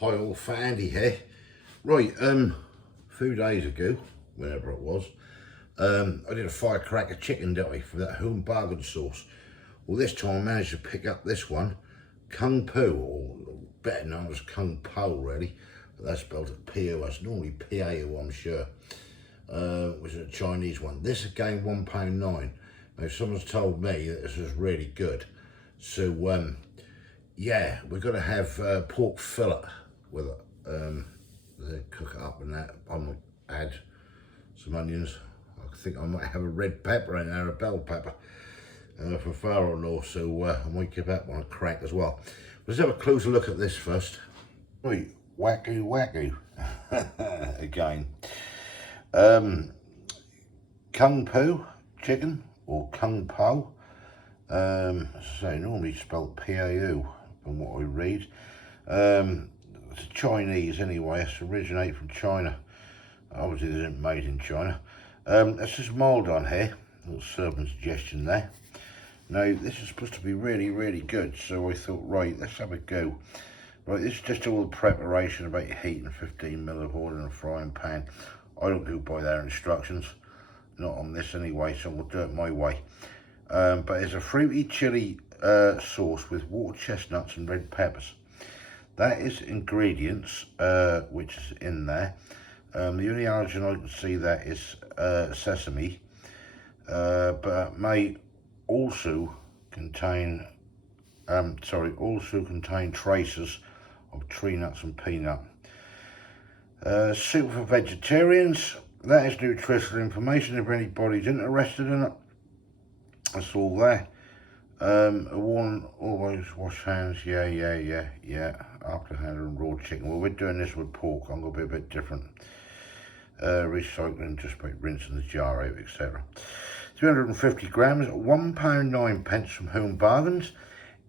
Hi all, Fat Andy here. Right, a few days ago, whenever it was, I did a firecracker chicken, didn't I, for that home bargain sauce. Well, this time I managed to pick up this one, Kung Po, or better known as Kung Po really, but that's spelled at P-O, that's normally P-A-O I'm sure, which is a Chinese one. This again, £1.9. Now someone's told me that this is really good. So, yeah, we're going to have pork fillet with it. Cook it up and that. I might add some onions. I think I might have a red pepper in there, a bell pepper for father-in-law, so I might give that one a crack as well. Let's have a closer look at this first. Right, wacko again. Kung Po chicken, or Kung Po. As I say, normally spelled P-A-O from what I read. It's Chinese anyway, it's originated from China. Obviously this isn't made in China. That's just mould on here, a little servant suggestion there. Now this is supposed to be really good, so I thought, right, let's have a go. Right, this is just all the preparation about heating 15 ml of oil in a frying pan. I don't go by their instructions, not on this anyway, so we'll do it my way. But it's a fruity chili sauce with water chestnuts and red peppers. That is ingredients which is in there. The only allergen I can see that is sesame, but it may also contain traces of tree nuts and peanut. Soup for vegetarians. That is nutritional information if anybody's interested in it. That's all there. One, always wash hands, yeah, after handling raw chicken. Well, we're doing this with pork, I'm going to be a bit different. Recycling, just by rinsing the jar out, etc. 350 grams, £1.09 from Home Bargains.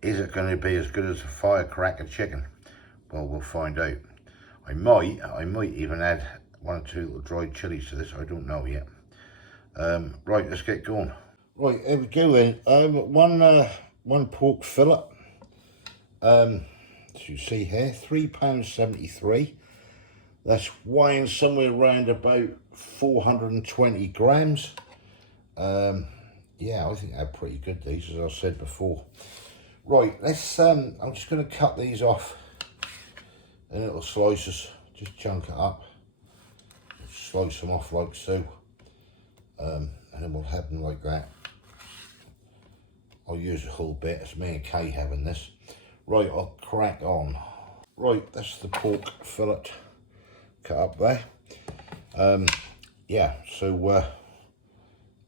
Is it going to be as good as a firecracker chicken? Well, we'll find out. I might even add 1 or 2 little dried chillies to this, I don't know yet. Right, let's get going. Right, here we go then. One pork fillet. As you see here, £3.73. That's weighing somewhere around about 420 grams. Yeah, I think they're pretty good, these, as I said before. Right, let's. I'm just going to cut these off in little slices. Just chunk it up. Slice them off like so. And then we'll have them like that. I'll use a whole bit. It's me and Kaye having this. Right, I'll crack on. Right, that's the pork fillet cut up there. Yeah, so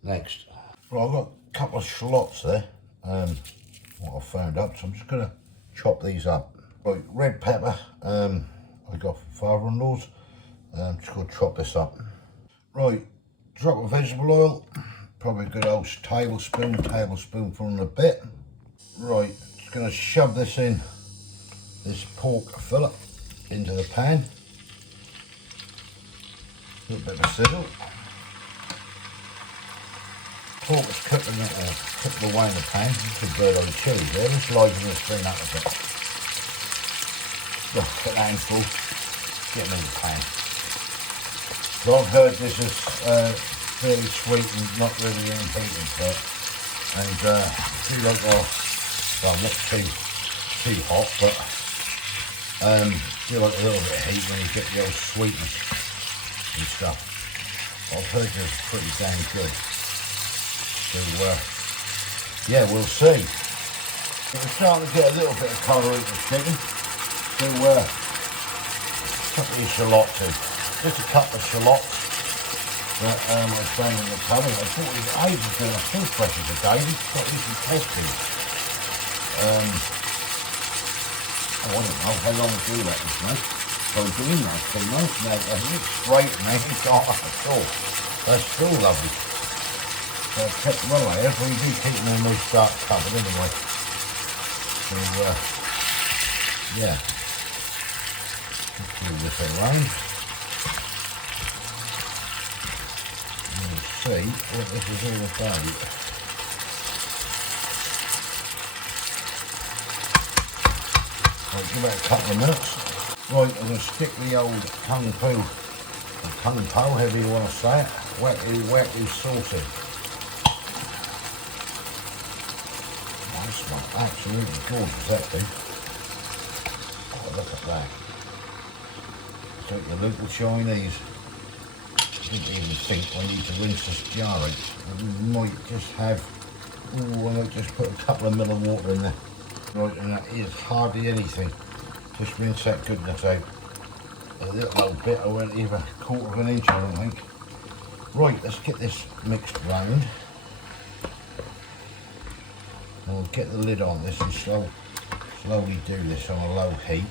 next. Right, I've got a couple of shallots there. What I found up, so I'm just gonna chop these up. Right, red pepper. I got from father-in-law's. Just gonna chop this up. Right, drop of vegetable oil. Probably a good old tablespoonful and a bit. Right, just going to shove this in, this pork fillet, into the pan. A little bit of a sizzle. Pork is cooking away in the pan. Just a bird eye chili there. Let's liven this thing up a bit. Get that in full. Get them in the pan. So I've heard this is fairly sweet and not really heated, but if you don't go, well, not too hot, but you like a little bit of heat when you get the old sweetness and stuff. I've heard this is pretty dang good. So yeah, we'll see. But we're starting to get a little bit of colour in the chicken. So cut these shallots in. Just a couple of shallots. That I found in the cupboard. I thought it was ages doing a toothbrush a day. Got these from Tesco. I don't know how long to do that this month. So I'm doing that for months now. It looks straight and it's not at all. That's still lovely. So I've kept them away. That's what you do, keep them in this dark cupboard anyway. So yeah. Just move this around. See what this is all about. I'll give it a couple of minutes. Right, I'm going to stick the old kung pao, or kung pao, however you want to say it, wetly saucy. Oh, that smells absolutely gorgeous, that thing. Oh, look at that. It's like the local Chinese. I didn't even think I need to rinse this jar out. We might just have, I might just put a couple of ml of water in there. Right, and that is hardly anything. Just rinse that goodness out. A little old bit, I went even a quarter of an inch, I don't think. Right, let's get this mixed round. And we'll get the lid on this and slowly do this on a low heat.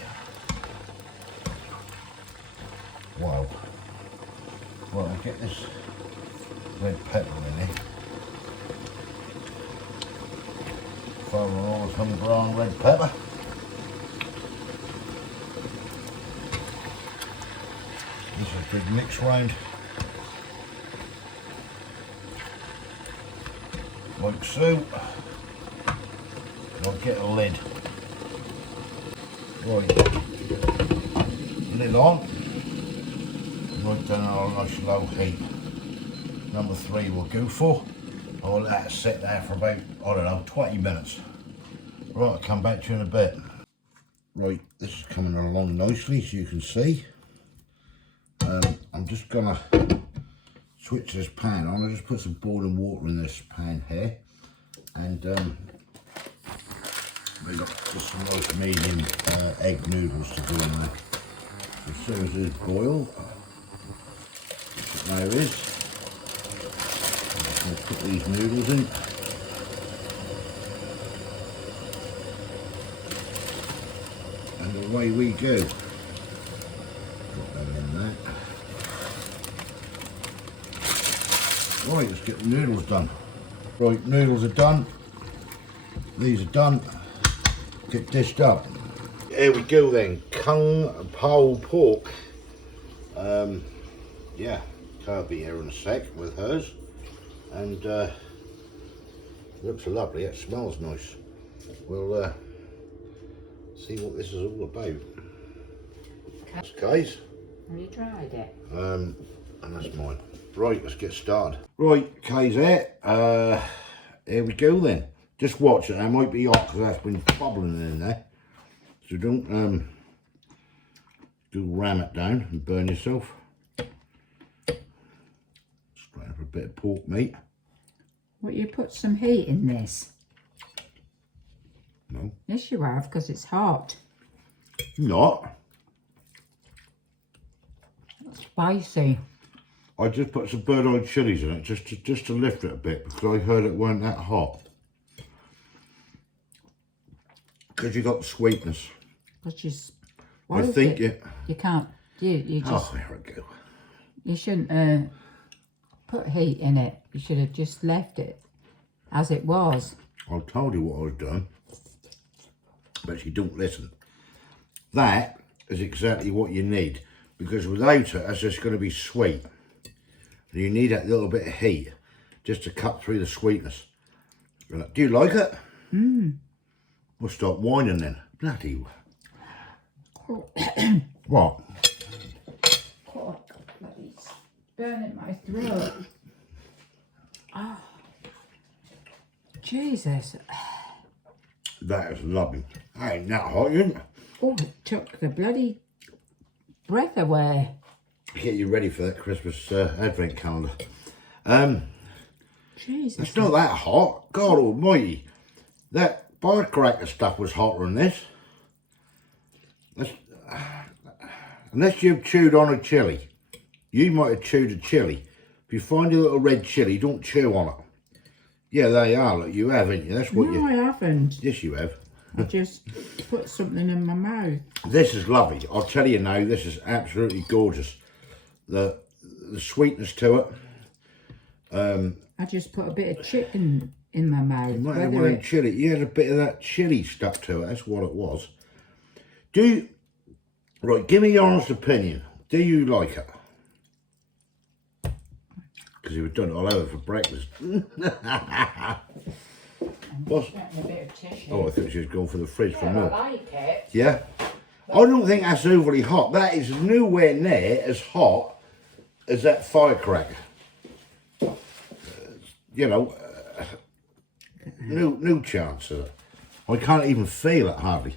Wow. Right, I'll get this red pepper in here. Father always homegrown red pepper. This is a big mix round. Like so. And I'll get a lid. Right. Lid on. Right down on a nice low heat. Number 3 we'll go for. I'll let it sit there for about, I don't know, 20 minutes. Right, I'll come back to you in a bit. Right, this is coming along nicely, as you can see. I'm just gonna switch this pan on. I just put some boiling water in this pan here, and we got just some nice medium egg noodles to go in there. So as soon as it's boiled, there it is. I'm just gonna put these noodles in. And away we go. Put them in there. Right, let's get the noodles done. Right, noodles are done. These are done. Get dished up. Here we go then. Kung pao pork. Yeah, Kaye will be here in a sec with hers. And looks lovely. It smells nice. We'll see what this is all about. That's Kaye's. Have you tried it? And that's mine. Right, let's get started. Right, Kaye's here. Here we go then. Just watch it. That might be hot because that's been bubbling in there. So don't ram it down and burn yourself. Straight up a bit of pork meat. What, you put some heat in this? No. Yes, you have, because it's hot. Not. Spicy. I just put some bird-eyed chillies in it just to lift it a bit because I heard it weren't that hot. Because you got the sweetness. But you, I think you can't. You just. Oh, there we go. You shouldn't put heat in it. You should have just left it as it was. I told you what I was doing, but you don't listen. That is exactly what you need, because without it, it's just going to be sweet. And you need that little bit of heat just to cut through the sweetness. Do you like it? We'll stop whining then. Bloody. What? Oh, it's burning my throat. Oh, Jesus. That is lovely. That ain't that hot, isn't it? Oh, it took the bloody breath away. Get you ready for that Christmas advent calendar. Jesus. It's not that hot. God almighty. That firecracker stuff was hotter than this. Unless you've chewed on a chilli. You might have chewed a chilli. If you find a little red chilli, don't chew on it. Yeah, they are. Look, you have, haven't you? That's what No, I haven't. Yes, you have. I just put something in my mouth. This is lovely. I'll tell you now, this is absolutely gorgeous. The sweetness to it. I just put a bit of chicken in my mouth. You might have one of chilli. You had a bit of that chilli stuck to it. That's what it was. Right, give me your honest opinion. Do you like it? Because you were done it all over for breakfast. What's... A bit of tissue. Oh, I thought she was going for the fridge for Yeah, milk. I like it. Yeah? I don't think that's overly hot. That is nowhere near as hot as that firecracker. You know, no chance of it. I can't even feel it hardly.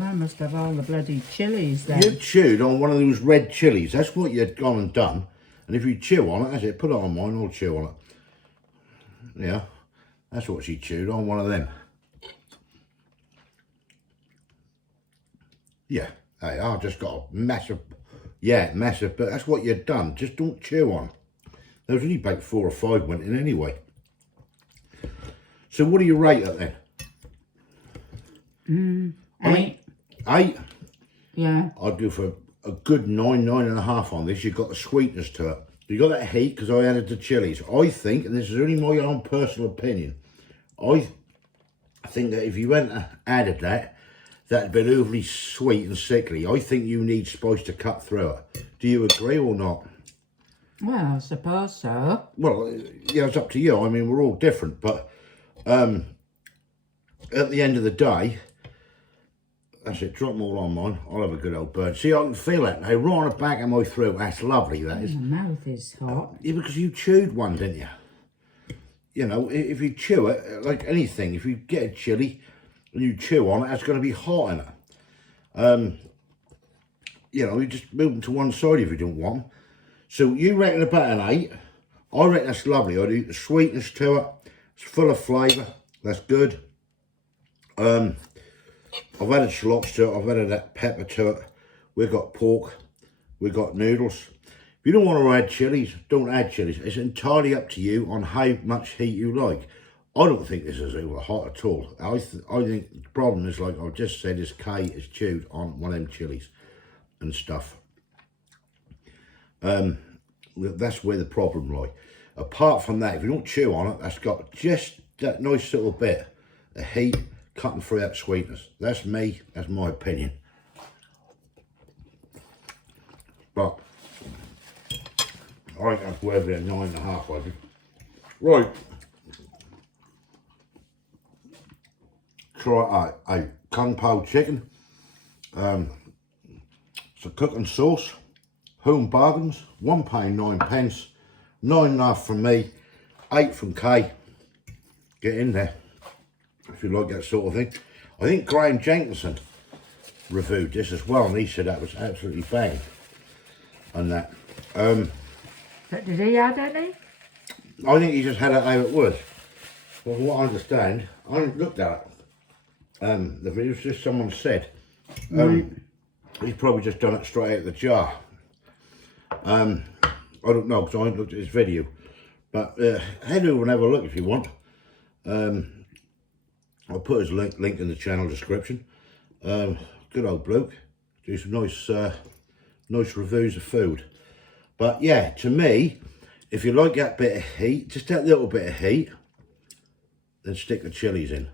I must have all the bloody chillies then. You chewed on one of those red chillies. That's what you'd gone and done. And if you chew on it, that's it. Put it on mine, I'll chew on it. Yeah, that's what she chewed on, one of them. Yeah, hey, I've just got a massive, but that's what you've done. Just don't chew on. There was only about 4 or 5 went in anyway. So what do you rate it then? 8. 8? Yeah. I'd go for a good 9, 9.5 on this. You've got the sweetness to it. You got that heat because I added the chillies. I think, and this is only my own personal opinion, I think that if you went and added that, that'd been overly sweet and sickly. I think you need spice to cut through it. Do you agree or not? Well, I suppose so. Well, yeah, it's up to you. I mean, we're all different, but at the end of the day, that's it. Drop them all on mine. I'll have a good old burn. See, I can feel that now, right on the back of my throat. That's lovely, that is. My mouth is hot. Yeah, because you chewed one, didn't you? You know, if you chew it, like anything, if you get a chilli and you chew on it, that's going to be hot in it. You know, you just move them to one side if you don't want them. So you reckon about an 8. I reckon that's lovely. I'd eat the sweetness to it. It's full of flavour. That's good. I've added shallots to it. I've added that pepper to it. We've got pork. We've got noodles. If you don't want to add chillies, don't add chillies. It's entirely up to you on how much heat you like. I don't think this is over hot at all. I think the problem is, like I've just said, is Kaye is chewed on one of them chillies and stuff. That's where the problem lies. Apart from that, if you don't chew on it, that's got just that nice little bit of heat cutting through that sweetness. That's me, that's my opinion. But I think that's worth it, 9.5, I think. Right. Try a Kung Pao chicken. It's a cooking sauce. Home bargains, £1 9p, 9.5 from me, 8 from Kaye. Get in there if you like that sort of thing. I think Graham Jenkinson reviewed this as well, and he said that was absolutely bang. And that. But did he add any? I think he just had it how it was. Well, from what I understand, I haven't looked at it. The video, just someone said. He's probably just done it straight out of the jar. I don't know because I haven't looked at his video, but head over and have a look if you want. I'll put his link in the channel description. Good old bloke, do some nice reviews of food. But yeah, to me, if you like that bit of heat, just that little bit of heat, then stick the chillies in.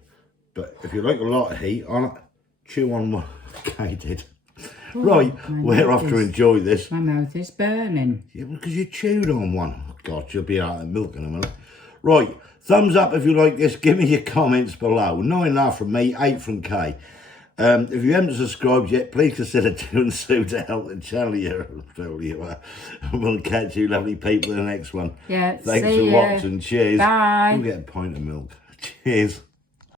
But if you like a lot of heat on it, chew on what Kaye did. Oh, right, we're off to enjoy this. My mouth is burning. Yeah, because you chewed on one. Oh, God, you'll be out of milk in a minute. Right, thumbs up if you like this. Give me your comments below. 9.5 from me, 8 from Kaye. If you haven't subscribed yet, please consider doing so to help the channel here. We'll catch you lovely people in the next one. Yeah, Thanks for watching. Cheers. Bye. You'll get a pint of milk. Cheers.